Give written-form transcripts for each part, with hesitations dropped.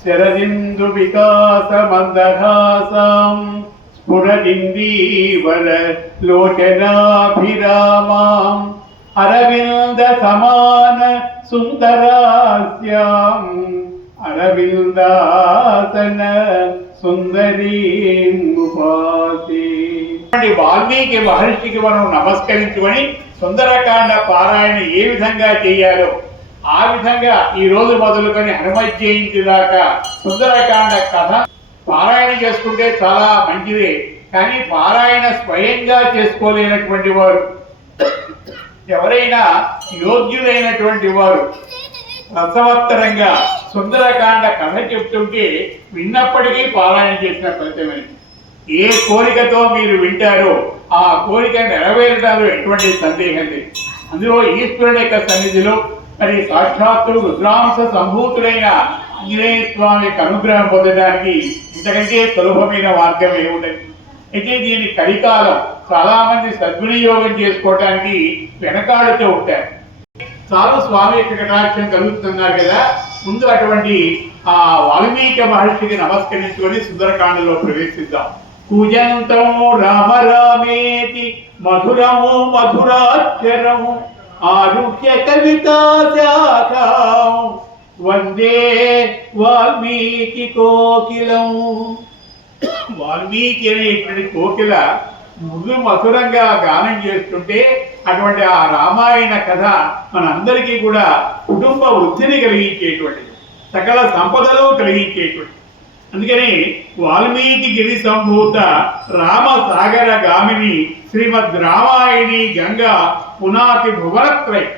శరదిందు వికాస మందహాసం స్ఫురదిందీవర లోచనాభిరామాం అరవింద సమాన సుందరాస్యాం అరవిందాసన సుందరీం ఉపాసి. వాల్మీకి మహర్షికి మనం నమస్కరించుకొని సుందరకాండ పారాయణ ఏ విధంగా చేయాలో ఆ విధంగా ఈ రోజు మొదలుకొని హనుమత్ జయంతి దాకా సుందరకాండ కథ పారాయణ చేసుకుంటే చాలా మంచిదే. కానీ పారాయణ స్వయంగా చేసుకోలేనటువంటి వారు, ఎవరైనా యోగ్యులైనటువంటి వారు రసవత్తరంగా సుందరకాండ కథ చెప్తుంటే విన్నప్పటికీ పారాయణ చేసిన ఫలితమే. ఏ కోరికతో మీరు వింటారో ఆ కోరిక నెరవేరడంలో ఎటువంటి సందేహం లేదు. అందులో ఈశ్వరుని యొక్క సన్నిధిలో మరి సాక్షాత్తు రుద్రాంశ సంభూతుడైన ఆంజనేయ స్వామి అనుగ్రహం పొందడానికి ఇంతకంటే సులభమైన మార్గం ఏముండదు. అయితే దీని కలికాలం చాలా మంది సద్వినియోగం చేసుకోవడానికి వెనకాడుతూ ఉంటారు. చాలు స్వామి యొక్క కటాక్షం కలుగుతున్నారు కదా, ముందు అటువంటి ఆ వాల్మీకి మహర్షికి నమస్కరించుకొని సుందరకాండలో ప్రవేశిద్దాం. పూజంతం రామ రామేతి మధురము మధురాక్షరము ఆరుహ్య కవితా శాఖం వందే వాల్మీకి కోకిలం. వాల్మీకి అనేటువంటి కోకిల మృదు మధురంగా గానం చేస్తుంటే అటువంటి ఆ రామాయణ కథ మనందరికీ కూడా కుటుంబ వృద్ధిని కలిగించేటువంటిది, సకల సంపదలు కలిగించేటువంటిది. అందుకని వాల్మీకి గిరి సంభూత రామ సాగర గామిని శ్రీమద్ రామాయణి గంగా పునాతి భువనత్రయం,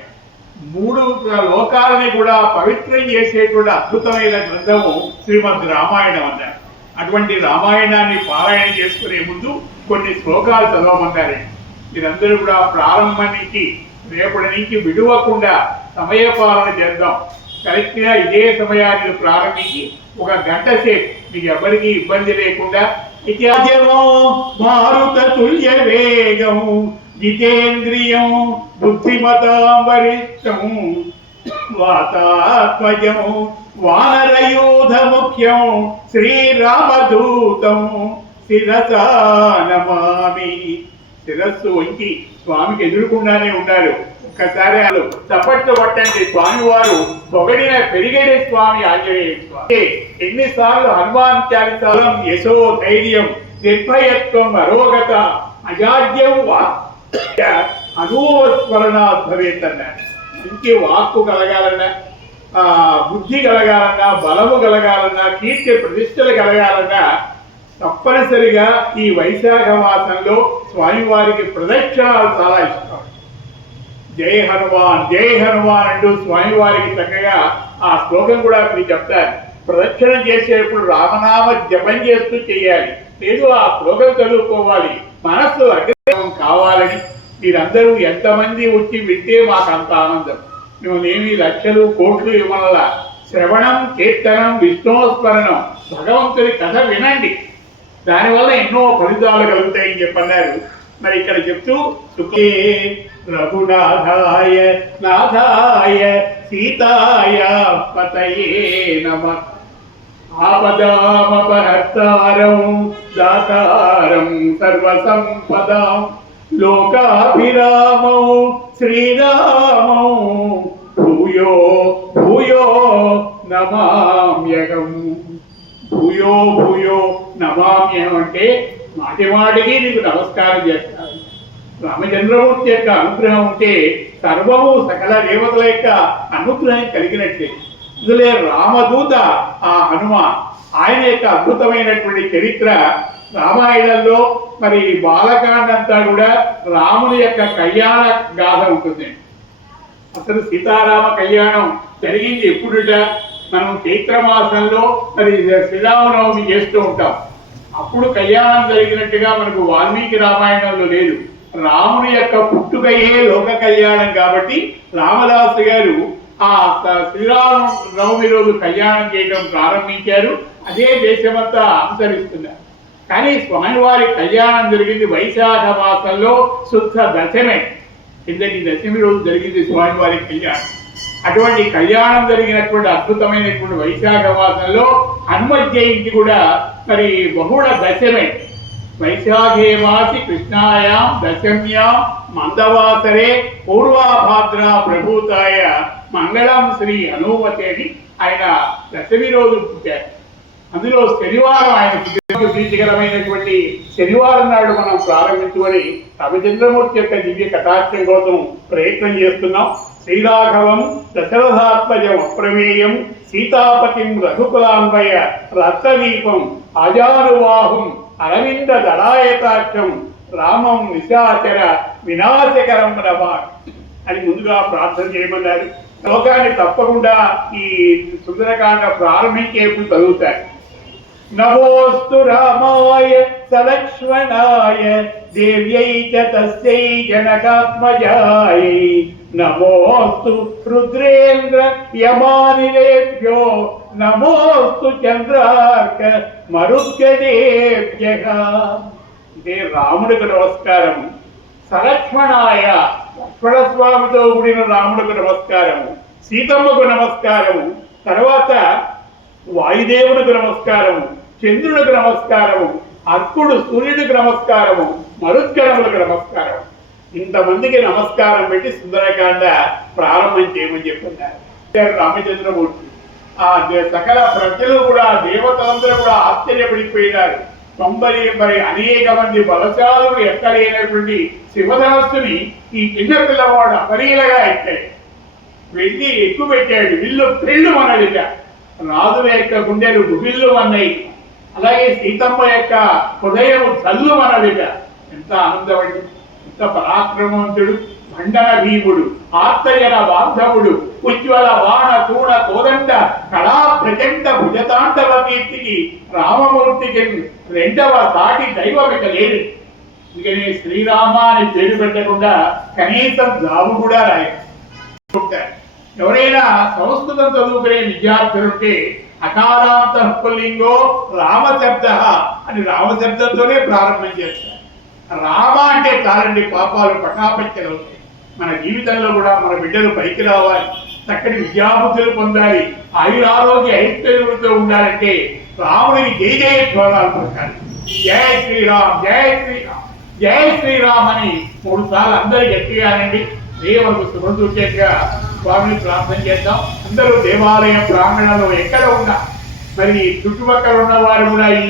మూడు లోకాలని కూడా పవిత్రం చేసేటువంటి అద్భుతమైన గ్రంథము శ్రీమద్ రామాయణం అన్నారు. అటువంటి రామాయణాన్ని పారాయణ చేసుకునే ముందు కొన్ని శ్లోకాలు చదవమన్నారండి. మీరందరూ కూడా ప్రారంభం నుంచి రేపటి నుంచి విడువకుండా సమయపాలన చేద్దాం. కరెక్ట్గా ఇదే సమయాన్ని ప్రారంభించి ఒక గంట సేపు మీకు ఎవరికి ఇబ్బంది లేకుండా ఇత్యాద్యమో మారుత తుల్య వేగం జితేంద్రియం బుద్ధిమతాం వరిష్టం వాతాత్మజం వానరయూధ ముఖ్యం శ్రీరామదూతం శిరసా నమామి. శిరస్సు వంచి స్వామికి ఎదురుకుండానే ఉన్నారు. ఒక్కసారి చప్పట్లు పట్టండి. స్వామి వారు పొగడిన పెరిగడే స్వామి ఆంజనేయ స్వామి. ఎన్నిసార్లు హనుమాన్ చాలిసాలం యశో ధైర్యం నిర్భయత్వం అరోగత అజాడ్యం అనుస్మరణాద్భవేతన్నారు. మంచి వాక్కు కలగాలన్నా, బుద్ధి కలగాలన్నా, బలము కలగాలన్నా, కీర్తి ప్రతిష్టలు కలగాలన్నా తప్పనిసరిగా ఈ వైశాఖ మాసంలో స్వామివారికి ప్రదక్షిణాలు చాలా ఇష్టం. జై హనుమాన్ జై హనుమాన్ అంటూ స్వామివారికి చక్కగా ఆ శ్లోకం కూడా మీరు చెప్తారు. ప్రదక్షిణ చేసేప్పుడు రామనామ జపం చేస్తూ చేయాలి, లేదు ఆ శ్లోకం చదువుకోవాలి. మనస్సు అగ్రహం కావాలని మీరందరూ ఎంతమంది వచ్చి వింటే మాకు అంత ఆనందం. మేమేమి లక్షలు కోట్లు ఇవ్వాల. శ్రవణం కీర్తనం విష్ణుస్మరణం, భగవంతుడి కథ వినండి, దానివల్ల ఎన్నో ఫలితాలు కలుగుతాయని చెప్పన్నారు. మరి ఇక్కడ చెప్తూ సుఖే రఘునాథాయ నాథాయ సీతాయ పతయే నమః ఆపదామపహర్తారం దాతారం సర్వసంపదాం లోకాభిరామౌ శ్రీరామౌ భూయో భూయో నమామ్యహం. భూయో భూయో నమామ్యహం అంటే మాటి మాటికి నీకు నమస్కారం చేస్తాను. రామచంద్రమూర్తి యొక్క అనుగ్రహం ఉంటే సర్వము సకల దేవతల యొక్క అనుగ్రహం కలిగినట్లే. ఇందులో రామదూత ఆ హనుమ, ఆయన యొక్క అద్భుతమైనటువంటి చరిత్ర రామాయణంలో మరి బాలకాండంతా కూడా రాముని యొక్క కళ్యాణ గాథ ఉంటుంది. అసలు సీతారామ కళ్యాణం జరిగింది ఎప్పుడుట? మనం చైత్రమాసంలో మరి శ్రీరామనవమి చేస్తూ ఉంటాం. అప్పుడు కళ్యాణం జరిగినట్టుగా మనకు వాల్మీకి రామాయణంలో లేదు. రాముని యొక్క పుట్టుకయే లోక కళ్యాణం కాబట్టి రామదాసు గారు ఆ శ్రీరామనవమి రోజు కళ్యాణం చేయడం ప్రారంభించారు. అదే దేశమంతా అనుసరిస్తున్నారు. కానీ స్వామివారి కళ్యాణం జరిగింది వైశాఖ మాసంలో శుద్ధ దశమే. కిందటి దశమి రోజు జరిగింది స్వామివారి కళ్యాణం. అటువంటి కళ్యాణం జరిగినటువంటి అద్భుతమైనటువంటి వైశాఖ మాసంలో హనుమత్ జయంతి కూడా మరి బహుళ దశమే. వైశాఖే మాసి కృష్ణాయాం దశమ్యాం మందవాసరే పూర్వాభాద్ర ప్రభూతాయ మంగళం శ్రీ హనుమతే అని ఆయన దశమి రోజు పుట్టారు. అందులో శనివారం ఆయన ప్రీతికరమైనటువంటి శనివారం నాడు మనం ప్రారంభించుకొని రామచంద్రమూర్తి యొక్క దివ్య కటాక్షం కోసం ప్రయత్నం చేస్తున్నాం. శ్రీరాఘవం దశరథాత్మజం అప్రమేయం సీతాపతిం రఘుకులాన్వయ రత్నదీపం అజానువాహం అరవింద దళాయతాక్షం రామం నిశాచర వినాశకరం రమా అని ముందుగా ప్రార్థన చేయమన్నారు. శ్లోకాన్ని తప్పకుండా ఈ సుందరకాండ ప్రారంభించేప్పుడు చదువుతారు. నమోస్తు రామాయ సలక్ష్మణాయ దేవ్యై చ తస్యై జనకాత్మజాయై నమోస్తు రుద్రేంద్ర యమానిలేభ్యో నమోస్తు చంద్రార్క మరుద్గదేభ్యః. అంటే రాముడికి నమస్కారం, సలక్ష్మణాయ లక్ష్మణస్వామితో కూడిన రాముడికి నమస్కారము, సీతమ్మకు నమస్కారము, తర్వాత వాయుదేవుడికి నమస్కారము, చంద్రుడికి నమస్కారము, అర్కుడు సూర్యుడికి నమస్కారము, మరుత్కరములకు నమస్కారం. ఇంతమందికి నమస్కారం పెట్టి సుందరకాండ ప్రారంభం చేయమని చెప్పున్నారు రామచంద్రమూర్తి. ఆ సకల ప్రజలు కూడా దేవతలందరూ కూడా ఆశ్చర్యపడిపోయినారు. మరి అనేక మంది బలశాలుడు ఎక్కలేనటువంటి శివధనస్సుని ఈ చిన్న పిల్లవాడు అపరీలగా ఎక్కాడు. వెళ్ళి ఎక్కువ పెట్టాడు. విల్లు పెళ్ళు మనడిట, రాజుల యొక్క గుండెలు గుబిల్లు అన్నాయి. అలాగే సీతమ్మ యొక్క హృదయం చల్లు మనడిట. ఎంత ఆనందపడి, ఎంత పరాక్రమవంతుడు, మండన భీముడు, ఆర్తజన బాంధవుడు, ఉజ్వల బాణ తూణ కోదండ కళా ప్రచండ భుజతాండవ కీర్తికి రామమూర్తికి రెండవ సాటి దైవం ఇక లేదు. అందుకని శ్రీరామ అని పేరు పెట్టకుండా కనీసం జాబు కూడా రాయాలి. ఎవరైనా సంస్కృతం చదువుకునే విద్యార్థులుంటే అకారాంత పుల్లింగో రామశబ్ద అని రామశబ్దంతోనే ప్రారంభం చేస్తారు. రామ అంటే చాలండి, పాపాలు పటాపంచలవుతాయి. మన జీవితంలో కూడా మన బిడ్డలు పైకి రావాలి, చక్కటి విద్యాబుద్ధులు పొందాలి, ఆయురారోగ్య ఐశ్వర్యులతో ఉండాలంటే రాముడిని జయ జయ ధ్వనాలు పలకాలి. జయ శ్రీరామ్, జయ శ్రీరామ్, జయ శ్రీరామ్ అని 3 సార్లు అందరూ గట్టిగానండి. దేవులకు శుభసూచకంగా స్వామిని ప్రార్థన చేద్దాం. అందరూ దేవాలయ ప్రాంగణంలో ఎక్కడ ఉన్నా, మరి చుట్టుపక్కల ఉన్న వారు కూడా ఈ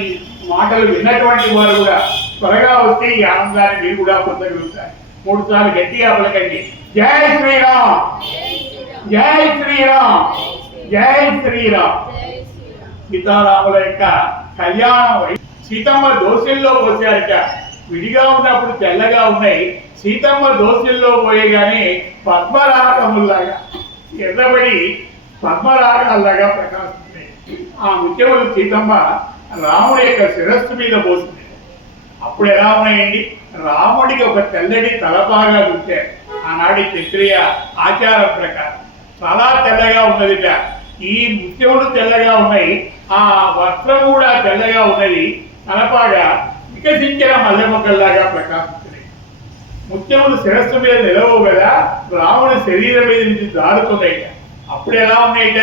మాటలు విన్నటువంటి వారు కూడా త్వరగా వస్తే ఈ ఆనందాన్ని మీరు కూడా పొందగలుగుతారు. 3 సార్లు గట్టిగా పలకండి. జై శ్రీరామ్, జై శ్రీరామ్, జై శ్రీరామ్. సీతారాముల యొక్క కళ్యాణం సీతమ్మ దోశల్లో పోసారట. విడిగా ఉన్నప్పుడు తెల్లగా ఉన్నాయి, సీతమ్మ దోశల్లో పోయేగానే పద్మరాగముల్లాగా ఎర్రబడి పద్మరాగాల్లాగా ప్రకాశిస్తున్నాయి. ఆ ముత్యములు సీతమ్మ రాముడి యొక్క శిరస్సు మీద పోసింది. అప్పుడు ఎలా ఉన్నాయండి? రాముడికి ఒక తెల్లటి తలపాగా చుట్టారు. ఆనాటి క్షత్రియ ఆచారం ప్రకారం చాలా తెల్లగా ఉన్నదిట. ఈ ముత్యములు తెల్లగా ఉన్నాయి, ఆ వస్త్రం కూడా తెల్లగా ఉన్నది. తలపాగా వికసించిన మల్లె మొక్కల్లాగా ప్రకాశిస్తున్నాయి. ముత్యములు శిరస్సు మీద నిలవవు కదా, రాముడి శరీరం మీద నుంచి దారుతున్నాయిట. అప్పుడు ఎలా ఉన్నాయిట?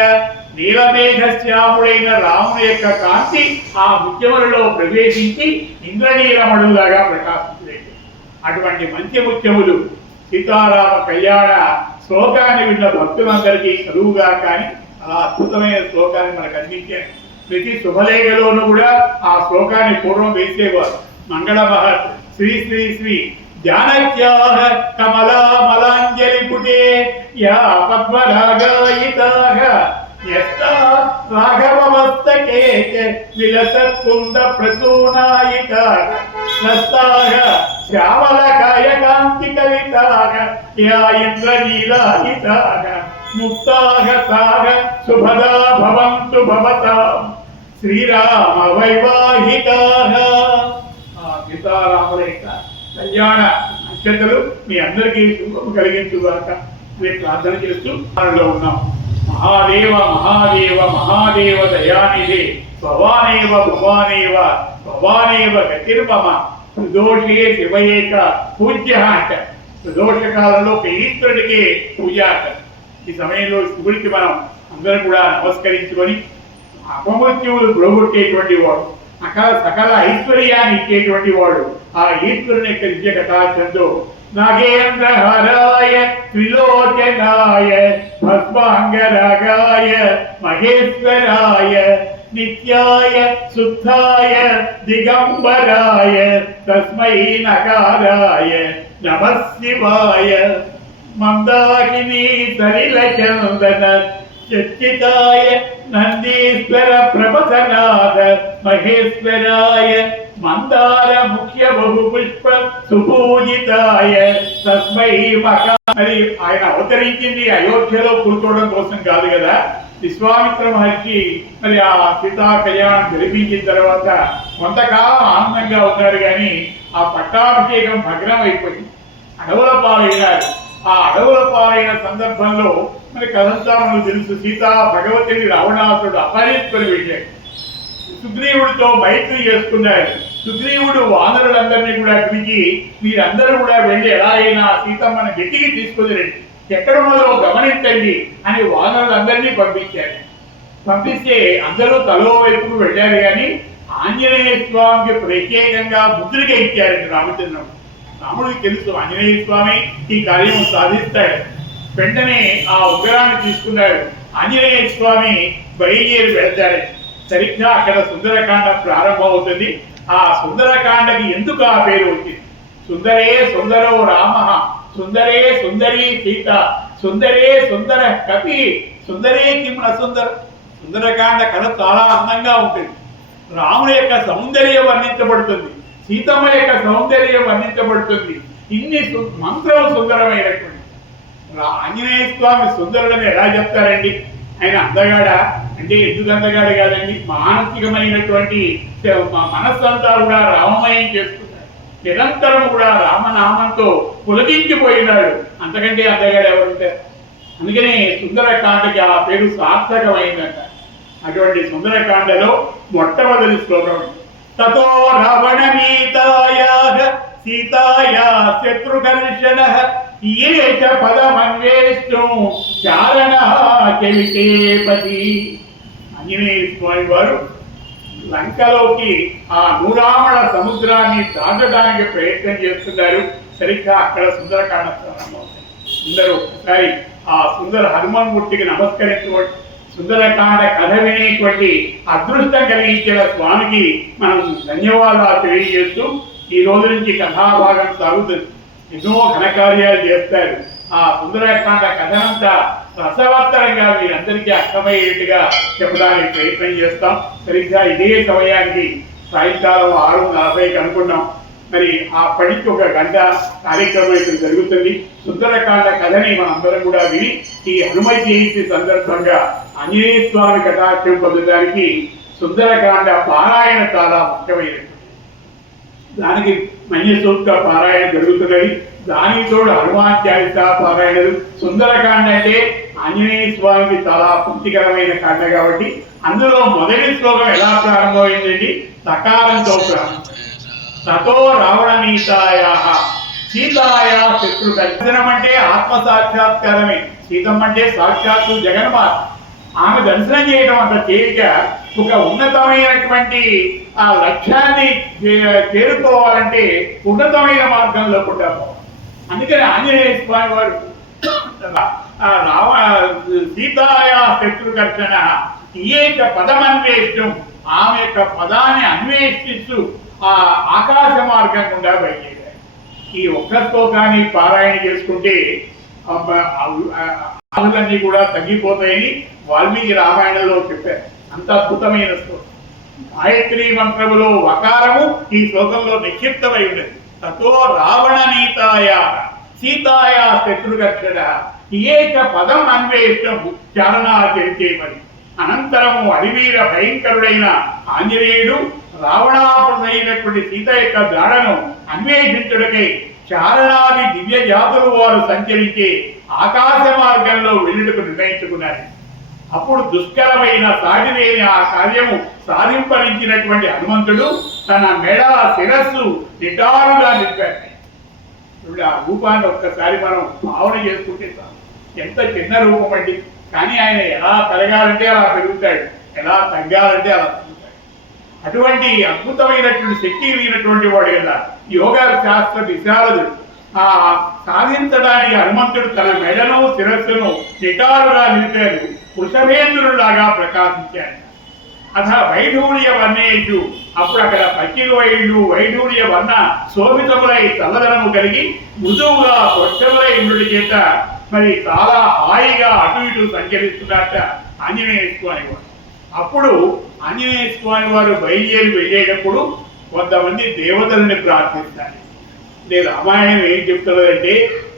నీలమేఘశ్యాముడైన రాముడి యొక్క కాంతి ఆ ముత్యములలో ప్రవేశించి ఇంద్రనీలమడులాగా ప్రకాశిస్తున్నాయి. అటువంటి మంచి ముత్యములు సీతారామ కళ్యాణ శ్లోకాన్ని విన్న భక్తులందరికీ కలువుగా. కానీ అలా అద్భుతమైన శ్లోకాన్ని మనకు అందించారు. ప్రతి శుభలేఖలోనూ కూడా ఆ శ్లోకాన్ని పూర్వం వేసేవారు. మంగళ మహత్ శ్రీ శ్రీ శ్రీ జానక్యాః కమలామలాంజలి పుటే యా పద్మరాగాయితాః యస్తా రాఘవమస్తకే విలసత్కుండ ప్రసూనాయితాః నస్తాః శ్యామలకాయ కాంతి కలితాః యా ఇంద్రనీలాయితాః ముక్తాః తాః శుభదా భవంతు భవతాం శ్రీరామ వైవాహికాః. సీతారాముల యొక్క కళ్యాణ నక్షత్రాలు మీ అందరికీ శుభం కలిగించుగాక అని ప్రార్థన చేస్తూ మనలో ఉన్నాం. మహాదేవ మహాదేవ మహాదేవ దయానిధి భవానేవ భువానేవ భవానేవ గతిర్మమ ప్రదోషే శివయేక పూజ్య అంట. ప్రదోష కాలంలో ఈశ్వరుడికి పూజ అంట. ఈ సమయంలో శివుడికి మనం అందరం కూడా నమస్కరించుకొని అపమృత్యువులు ప్రోగొట్టేటువంటి వాడు, అక్కడ సకల ఐశ్వర్యాన్ని ఇచ్చేటువంటి వాడు, ఆ ఈశ్వరుని యొక్క దివ్య కథాచందో నాగేంద్రహరాయ త్రిలోచనాయ భస్మాంగరాగాయ మహేశ్వరాయ నిత్యాయ శుద్ధాయ దిగంబరాయ తస్మై నకారాయ నమః శివాయ మందాకిని సలిల చందన చర్చితాయ నందీశ్వర ప్రభసనాథ మహేశ్వరాయ మందార ముఖ్య బహుపుష్ప సుపూజితాయ తస్మై మకా. మరి ఆయన అవతరించింది అయోధ్యలో కూర్చోవడం కోసం కాదు కదా. విశ్వామిత్ర మహర్షి మరి ఆ సీతా కళ్యాణం జరిపించిన తర్వాత కొంతకాలం ఆనందంగా ఉన్నారు, కానీ ఆ పట్టాభిషేకం భగ్నం అయిపోయింది, అడవుల పాలైనారు. ఆ అడవుల పాలైన సందర్భంలో మరి కథంతా మనకు తెలుసు. సీతా భగవతిని రావణాసుడు అపహరించుకొని వెళ్ళాడు, సుగ్రీవుడితో మైత్రి చేసుకున్నాడు. సుగ్రీవుడు వానరులందరినీ కూడా పిలిచి మీరందరూ కూడా వెళ్ళి ఎలా అయినా సీతమ్మను గట్టికి తీసుకుని రండి, ఎక్కడున్నదో గమనించండి అని వానరులందరినీ పంపించారు. పంపిస్తే అందరూ తలో వైపుకు వెళ్ళారు, కానీ ఆంజనేయ స్వామికి ప్రత్యేకంగా ముద్రిక ఇచ్చారు రామచంద్రం. రాముడికి తెలుసు ఆంజనేయ స్వామి ఈ కార్యం సాధిస్తాడు. వెంటనే ఆ ఉగ్రాన్ని తీసుకున్నాడు. ఆంజనేయ స్వామి బయలుదేరి వెళ్తాడు. సరిగ్గా అక్కడ సుందరకాండ ప్రారంభమవుతుంది. ఆ సుందరకాండకి ఎందుకు ఆ పేరు వచ్చింది? సుందరే సుందరో రామ, సుందరే సుందరీ సీత, సుందరే సుందర కపి, సుందరే కిమ్న సుందర. సుందరకాండ కథ చాలా అందంగా ఉంటుంది. రాముని యొక్క సౌందర్యం వర్ణించబడుతుంది, సీతమ్మ యొక్క సౌందర్యం వర్ణించబడుతుంది. ఇన్ని మంత్రం సుందరమైనటువంటి ఆంజనేయ స్వామి సుందరుడని ఎలా చెప్తారండి? ఆయన అందగాడా అంటే ఎందుకు అందగాడు కాదండి, మానసికమైనటువంటి మనస్సంతా కూడా రామమయం చేసుకున్నాడు. నిరంతరం కూడా రామనామంతో పులకించిపోయినాడు. అంతకంటే అందగాడు ఎవరుంటారు? అందుకనే సుందరకాండకి ఆ పేరు సార్థకమైందంట. అటువంటి సుందరకాండలో మొట్టమొదటి శ్లోకం తతో రావణమీతాయాః సీతాయాః శత్రుకర్షణః ఏచ పదమన్వేష్టం చారణః చవితేపతి. ఆంజనేయ స్వామి వారు లంకలోకి ఆ నూరామణ సముద్రాన్ని దాటడానికి ప్రయత్నం చేస్తున్నారు. సరిగ్గా అక్కడ సుందరకాండ ప్రారంభమవుతాయి. అందరూ ఒకసారి ఆ సుందర హనుమన్మూర్తికి నమస్కరించుకోండి. సుందరకాండ కథ వినేటువంటి అదృష్టం కలిగించిన స్వామికి మనం ధన్యవాదాలు తెలియజేస్తూ ఈ రోజు నుంచి కథాభాగం సాగుతుంది. ఎన్నో ఘనకార్యాలు చేస్తారు. ఆ సుందరకాండ కథనంతా రసవత్తరంగా మీరందరికీ అర్థమయ్యేట్టుగా చెప్పడానికి ప్రయత్నం చేస్తాం. సరిగ్గా ఇదే సమయానికి సాయంకాలం 6:40కి అనుకున్నాం. మరి ఆ పనికి ఒక గంట కార్యక్రమం ఇక్కడ జరుగుతుంది. సుందరకాండ కథని మనందరం కూడా విని ఈ హనుమ జయంతి సందర్భంగా ఆంజనేయ స్వామి కటాక్షం పొందడానికి సుందరకాండ పారాయణ చాలా ముఖ్యమైనది. దానికి మన్య సూక్త పారాయణ జరుగుతున్నది. దానికి తోడు హనుమాన్ చాలీస పారాయణలు. సుందరకాండ అంటే ఆంజనేయ స్వామికి చాలా ప్రీతికరమైన కాండ కాబట్టి అందులో మొదటి శ్లోకం ఎలా ప్రారంభమైందండి? సకాలంతో ప్రారంభం. తతో రావణమీతాయాః సీతాయా శత్రు దర్శనం అంటే ఆత్మ సాక్షాత్కారమే. సీతమ్మ అంటే సాక్షాత్తు జగన్మాత. ఆమె దర్శనం చేయడం అంత తేలిక. ఒక ఉన్నతమైనటువంటి ఆ లక్ష్యాన్ని చేరుకోవాలంటే ఉన్నతమైన మార్గంలో కూడా పోవాలి. అందుకని ఆంజనేయ స్వామి వారు సీతాయా శత్రుకర్షణ ఏక పదమన్వేషం, ఆమె యొక్క పదాన్ని అన్వేషిస్తూ ఆ ఆకాశ మార్గం గుండా బయలుదేరారు. ఈ ఒక్క శ్లోకాన్ని పారాయణ చేసుకుంటే ఆవులన్నీ కూడా తగ్గిపోతాయని వాల్మీకి రామాయణంలో చెప్పారు. అంత అద్భుతమైన శ్లోకం. గాయత్రి మంత్రములో వకారము ఈ శ్లోకంలో నిక్షిప్తమై ఉన్నది. తతో రావణనీతాయా సీతాయా శత్రుకర్షణ ఏక పదం అన్వేషం చారణాచరితేమని. అనంతరము అరివీర భయంకరుడైన ఆంజనేయుడు రావణాపురైనటువంటి సీత యొక్క దాడను అన్వేషించుటకై చారణాది దివ్య జాతులు వారు సంచరించే ఆకాశ మార్గంలో వెళ్ళుటకు నిర్ణయించుకున్నారు. అప్పుడు దుష్కరమైన సాగిలేని ఆ కార్యము సాధింపరించినటువంటి హనుమంతుడు తన మెడ శిరస్సు నిటారుగా నింపాడు. ఇప్పుడు ఆ రూపాన్ని ఒక్కసారి మనం భావన చేసుకుంటే చాలు. ఎంత చిన్న రూపం అండి, కానీ ఆయన ఎలా పెరగాలంటే అలా పెరుగుతాడు, ఎలా తగ్గాలంటే అలా తగ్గుతాడు. అటువంటి అద్భుతమైనటువంటి శక్తి కలిగినటువంటి వాడు కదా యోగా శాస్త్ర విశారదుడు. ఆ సాధించడానికి హనుమంతుడు తన మెడను శిరస్సును నిటారుగా నిలిపారు, వృషభేంద్రులాగా ప్రకాశించాడు. అథ వైఢూర్య వర్ణేషు, అప్పుడు అక్కడ పచ్చిలు వైఢూర్య వర్ణ శోభితములై చల్లదనము కలిగి మృదువుగా స్వచ్ఛములై ఉండుట చేత మరి చాలా హాయిగా అటు ఇటు సంచరిస్తున్నట్ట ఆంజనేయ స్వామి వారు. అప్పుడు ఆంజనేయ స్వామి వారు బయలుదేరి వెళ్ళేటప్పుడు కొంతమంది దేవతల్ని ప్రార్థిస్తారు. అంటే రామాయణం ఏం చెప్తున్నదంటే,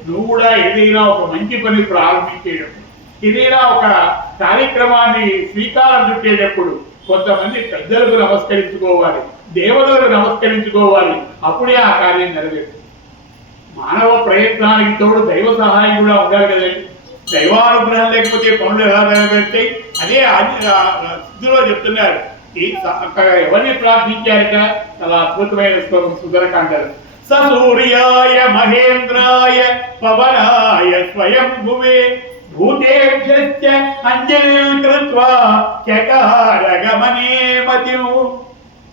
నువ్వు కూడా ఏదైనా ఒక మంచి పని ప్రారంభించేటప్పుడు, ఏదైనా ఒక కార్యక్రమాన్ని శ్రీకారం చుట్టేటప్పుడు కొంతమంది పెద్దలకు నమస్కరించుకోవాలి, దేవతలకు నమస్కరించుకోవాలి, అప్పుడే ఆ కార్యం నెరవేరుతుంది. మానవ ప్రయత్నానికి తోడు దైవ సహాయం కూడా ఉండాలి కదండి. దైవానుగ్రహం లేకపోతే పనులు ఎలా నెరవేరుతాయి? అదే స్థితిలో చెప్తున్నారు. అక్కడ ఎవరిని ప్రార్థించారు? ఇక్కడ చాలా అద్భుతమైన శ్లోకం సుందరకాండలు. సూర్యాయ మహేంద్రాయ పవనాయ స్వయంభువే భూతేభ్యశ్చ అంజలిం కృత్వా చకార గమనే మతిం.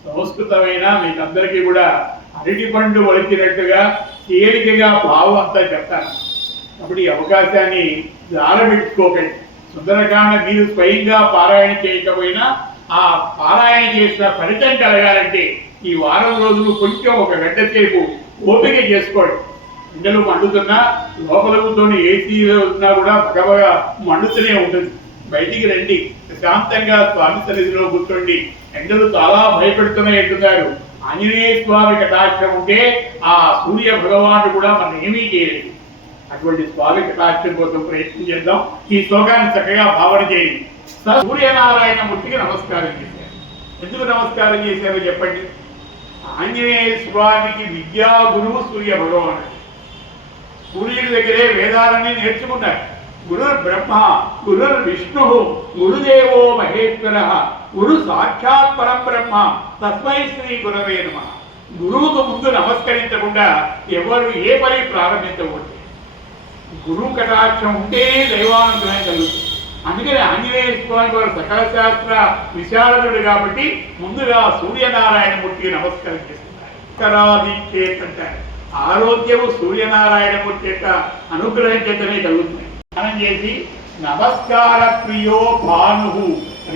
సంస్కృతమైన మీకందరికీ కూడా అరటి పండు వలిచినట్టుగా తేలికగా భావం అంతా చెప్తాను. అప్పుడు ఈ అవకాశాన్ని జారబెట్టుకోకండి. సుందరకాండ మీరు స్వయంగా పారాయణ చేయకపోయినా ఆ పారాయణ చేసిన ఫలితం కలగాలంటే ఈ వారం రోజులు కొంచెం ఒక గంట సేపు ఓపిక చేసుకోండి. ఎండలు మండుతున్నా లోపలతో ఏసీలో ఉన్నా కూడా బగబగా మండుతూనే ఉంటుంది. బయటికి రండి, ప్రశాంతంగా స్వామి సన్నిధిలో కూర్చోండి. ఎండలు చాలా భయపెడుతున్నాయి అంటున్నారు. ఆంజనేయ స్వామి కటాక్షం ఉంటే ఆ సూర్య భగవానుడు కూడా మనం ఏమీ చేయలేదు. అటువంటి స్వామి కటాక్షం కోసం ప్రయత్నం చేద్దాం. ఈ శ్లోకాన్ని చక్కగా భావన చేయండి. సూర్యనారాయణ మూర్తికి నమస్కారం చేశారు. ఎందుకు నమస్కారం చేశారో చెప్పండి. ఆంజనేయ స్వామికి విద్యా గురువు సూర్య భగవానుడు. సూర్యుడి దగ్గరే వేదాలన్నీ నేర్చుకున్నారు. గురుర్ బ్రహ్మ, గురుర్ విష్ణు, గురుదేవో మహేశ్వర, గురు సాక్షాత్ పరబ్రహ్మ, తస్మై శ్రీ గురవే నమః. గురువుకు ముందు నమస్కరించకుండా ఎవరు ఏ పని ప్రారంభించకూడదు. గురువు కటాక్షం ఉంటే దైవానుగ్రహం కలుగుతుంది. అందుకని ఆంజనేయ స్వామి వారు సకల శాస్త్ర విశారదుడు కాబట్టి ముందుగా సూర్యనారాయణమూర్తికి నమస్కారం చేస్తున్నారు. కరాదిచ్చేతంటారు. ఆరోగ్యము సూర్యనారాయణమూర్తి యొక్క అనుగ్రహం చేతనే కలుగుతుంది. స్నానం చేసి నమస్కార ప్రియో భాను,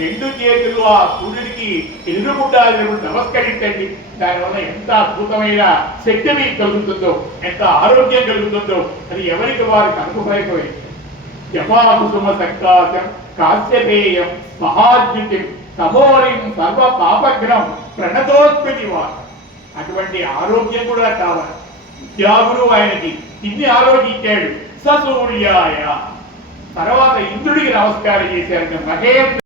రెండు చేతులు ఆ సూర్యుడికి ఎదురుగుండాలి నమస్కరించండి. దానివల్ల ఎంత అద్భుతమైన శక్తి మీకు కలుగుతుందో, ఎంత ఆరోగ్యం కలుగుతుందో అది ఎవరికి వారికి అనుభవమైపోయింది. జపాకుసుమ సక్కాశం కాశ్యపేయం మహాద్యుతిం సమోరిం సర్వ పాపగ్రం ప్రణతోస్మితి వారు. అటువంటి ఆరోగ్యం కూడా కావాలి. విద్యాగురు ఆయనకి ఇన్ని ఆలోచించాడు. సూర్యాయ తర్వాత ఇంద్రుడికి నమస్కారం చేశారు. మహేంద్ర